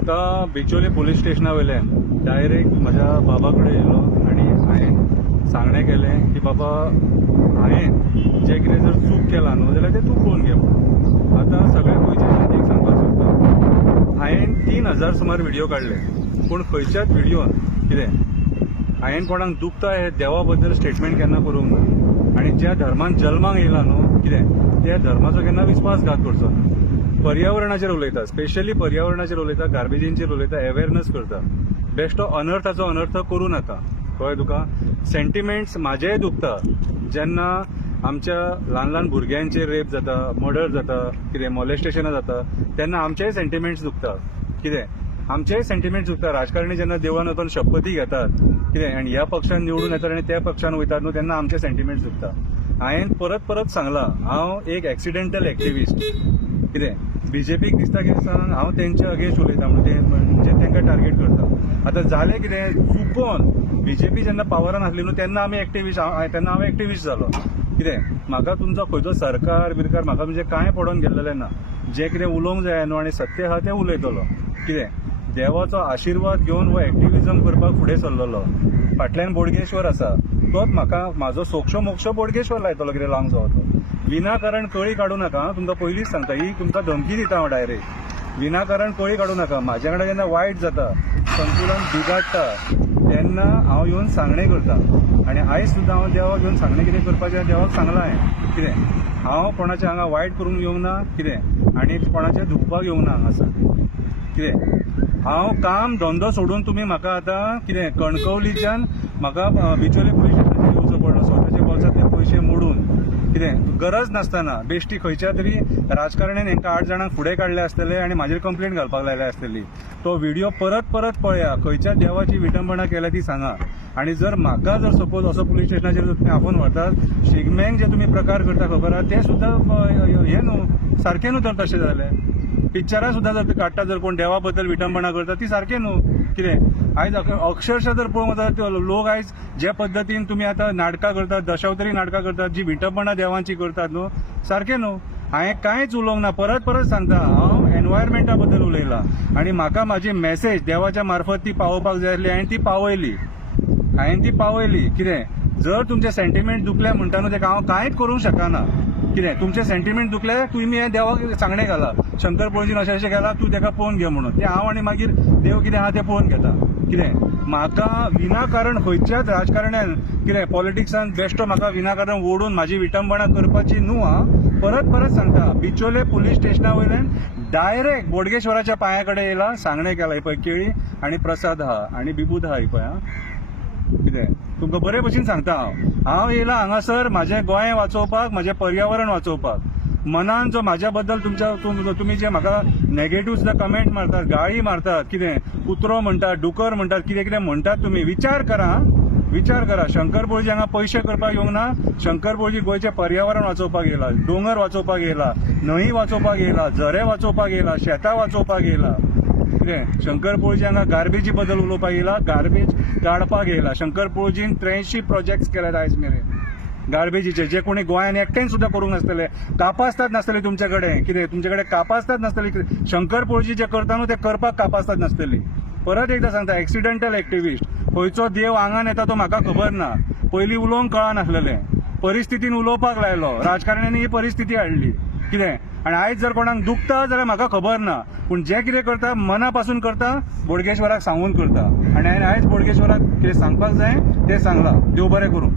आता बिचोले पोलीस स्टेशना वयल्यान डायरेक्ट म्हज्या बाबा कडेन येयलो आनी हांवें सांगणें केलें की बाबा हांवें जें कितें जर चूक केला न्हू जाल्यार तें तूं पळोवन घे म्हणून. आतां सगळ्या गोंयच्या जनतेक सांगपाक सोदता हांवें 3000 सुमार व्हिडिओ काडले, पूण खंयच्याच व्हिडिओन कितें हांवें कोणाक दुखता हे देवा बद्दल स्टेटमेंट केन्ना करूंक ना. आनी ज्या धर्मान जल्माक येयला न्हू कितें त्या धर्माचो केन्ना विस्वासघात करचो ना. पर्यावरणाचेर उलयता, स्पेशली पर्यावरणाचेर उलयता, गार्बेजींचेर उलयता, अवेअरनेस करता. बेश्टो अनर्थाचो अनर्थ करूं नाका. कळ्ळें तुका. सेंटिमेंट्स म्हाजेय दुखता जेन्ना आमच्या ल्हान ल्हान भुरग्यांचेर रेप जाता, मर्डर जाता, कितें मॉलेस्टेशनां जाता, तेन्ना आमचेय सेंटिमेंट्स दुखता. कितें आमचेय सेंटिमेंट्स दुखता. राजकारणी जेन्ना देवळान वचून शपथी घेतात कितें आनी ह्या पक्षान निवडून येतात आनी त्या पक्षान वयतात न्हू तेन्ना आमचे सेंटिमेंट्स दुखता. हांवें परत परत सांगलां हांव एक एक्सिडेंटल एक्टिविस्ट. कितें बीजेपीक दिसता कितें सांग हांव तेंचे अगेन्स्ट उलयता म्हणजे तेंकां टार्गेट करता. आतां जालें कितें चुकोन बीजेपी जेन्ना पावरान आसली न्हू तेन्ना आमी एक्टिविस्ट तेन्ना हांव एक्टिविस्ट जालो. कितें म्हाका तुमचो खंयचो सरकार बिरकार म्हाका म्हणजे कांय पडोवन गेल्लेलें ना. जें कितें उलोवंक जाय न्हू आनी सत्य आहा तें उलयतलो. कितें देवाचो आशिर्वाद घेवन हो एक्टिविजम करपाक फुडें सरलेलो. फाटल्यान बोडगेश्वर आसा तोच म्हाका म्हाजो सोक्षो मोक्षो बोडगेश्वर लायतलो कितें लावंक जावो तो. विनाकारण कळी काडूं नाका. तुमकां पयलींच सांगता ही तुमकां धमकी दिता हांव डायरेक्ट. विनाकारण कळी काडूं नाका. म्हाज्या कडेन जेन्ना वायट जाता संतुलन बिगाडटा तेन्ना हांव येवन सांगणें करता. आनी आयज सुद्दां हांव देवाक येवन सांगणें कितें करपाचें देवाक सांगलां हांवें. कितें हांव कोणाचें हांगा वायट करूंक येवंक ना. कितें आनी कोणाचें दुखपाक येवंक ना हांगासर. कितें हांव काम धंदो सोडून तुमी म्हाका आतां कितें कणकवलीच्यान म्हाका बिचोले पुलीस स्टेशनाचेर येवचो पडलो स्वताचे बोल्सांतले पयशे मोडून. कितें गरज नासतना बेश्टी खंयच्या तरी राजकारण्यान हांकां 8 जाणांक फुडें काडले आसतले आनी म्हाजेर कंप्लेंट घालपाक लायल्या आसतली. तो व्हिडिओ परत परत पळया. खंयच्या देवाची विटंबना केल्या ती सांगा. आनी जर म्हाका जर सपोज असो पुलीस स्टेशनाचेर जर तुमी आपोवन व्हरतात शिगम्यांक जे तुमी प्रकार करता खबर आहा ते सुद्दां हें न्हू सारकें न्हू तर तशें जालें. पिक्चरां सुद्दां जर काडटा जर कोण देवा बद्दल विटंबना करता ती सारकें न्हू. कितें आयज अक्षरशः जर पळोवंक वचत लोक आयज जे पद्दतीन तुमी आतां नाटकां करतात, दशावतरी नाटकां करतात, जी विटंबना देवांची करतात न्हू सारकें न्हू. हांवें कांयच उलोवंक ना. परत परत सांगता हांव एनवायरमेंटा बद्दल उलयलां आनी म्हाका म्हाजी मेसेज देवाच्या मार्फत ती पावोवपाक जाय आसली. हांवें ती पावयली. कितें जर तुमचे सेंटिमेंट दुखले म्हणटा न्हू तेका हांव कांयच करूंक शकना. कितें तुमचे सेंटिमेंट दुखले तुमी हें देवाक सांगणें घाला शंकर पळजीन अशें अशें केलां तूं तेका पळोवन घे म्हणून. तें हांव आनी मागीर देव कितें आहा तें पळोवन घेता. कितें म्हाका विनाकारण खंयच्याच राजकारण्यान कितें पॉलिटिक्सान बेश्टो म्हाका विनाकारण ओडून म्हाजी विटंबना करपाची न्हू. हांव परत परत सांगता बिचोले पुलीस स्टेशना वयल्यान डायरेक्ट बोडगेश्वराच्या पांया कडेन येयला सांगणें केलां. ही पळय केळी आनी प्रसाद आहा आनी बिबूद आहा ही पळय. कितें तुमकां बरे भशेन सांगता हांव येयलां हांगासर म्हाजें गोंय वाचोवपाक, म्हाजें पर्यावरण वाचोवपाक. मनान जो म्हाज्या बद्दल तुमी जे म्हाका नेगेटिव्ह सुद्दां कमेंट मारतात, गाळी मारतात, कितें कुत्रो म्हणटात, डुकर म्हणटात, कितें कितें म्हणटात तुमी विचार करा. शंकर पळजी हांगा पयशे करपाक येवंक ना. शंकर पळजी गोंयचें पर्यावरण वाचोवपाक येयला, दोंगर वाचोवपाक येयला, न्हंय वाचोवपाक येयला, झरे वाचोवपाक येयला, शेतां वाचोवपाक येयला. कितें शंकर पळजी हांगा गार्बेजी बद्दल उलोवपाक येयला, गार्बेज काडपाक येयला. शंकर पळजीन 83 प्रोजेक्ट्स केल्यात आयज मेरेन गार्बेजीचे, जे कोणी गोंयान एकट्यान सुद्दां करूंक नासतले. कापासतात नासतली तुमचे कडेन. कितें तुमचे कडेन कापासतात नासतली. शंकर पळजी जे करता न्हू ते करपाक कापासतात नासतली. परत एकदां सांगता एक्सिडेंटल एक्टिविस्ट. खंयचो देव आंगान येता तो म्हाका खबर ना. पयलीं उलोवंक कळनासलेलें, परिस्थितीन उलोवपाक लायलो, राजकारण्यांनी ही परिस्थिती हाडली. कितें आनी आयज जर कोणाक दुखता जाल्यार म्हाका खबर ना. पूण जें कितें करता मना पासून करता, बोडगेश्वराक सांगून करता. आनी हांवें आयज बोडगेश्वराक कितें सांगपाक जाय तें सांगलां. देव बरें करूं.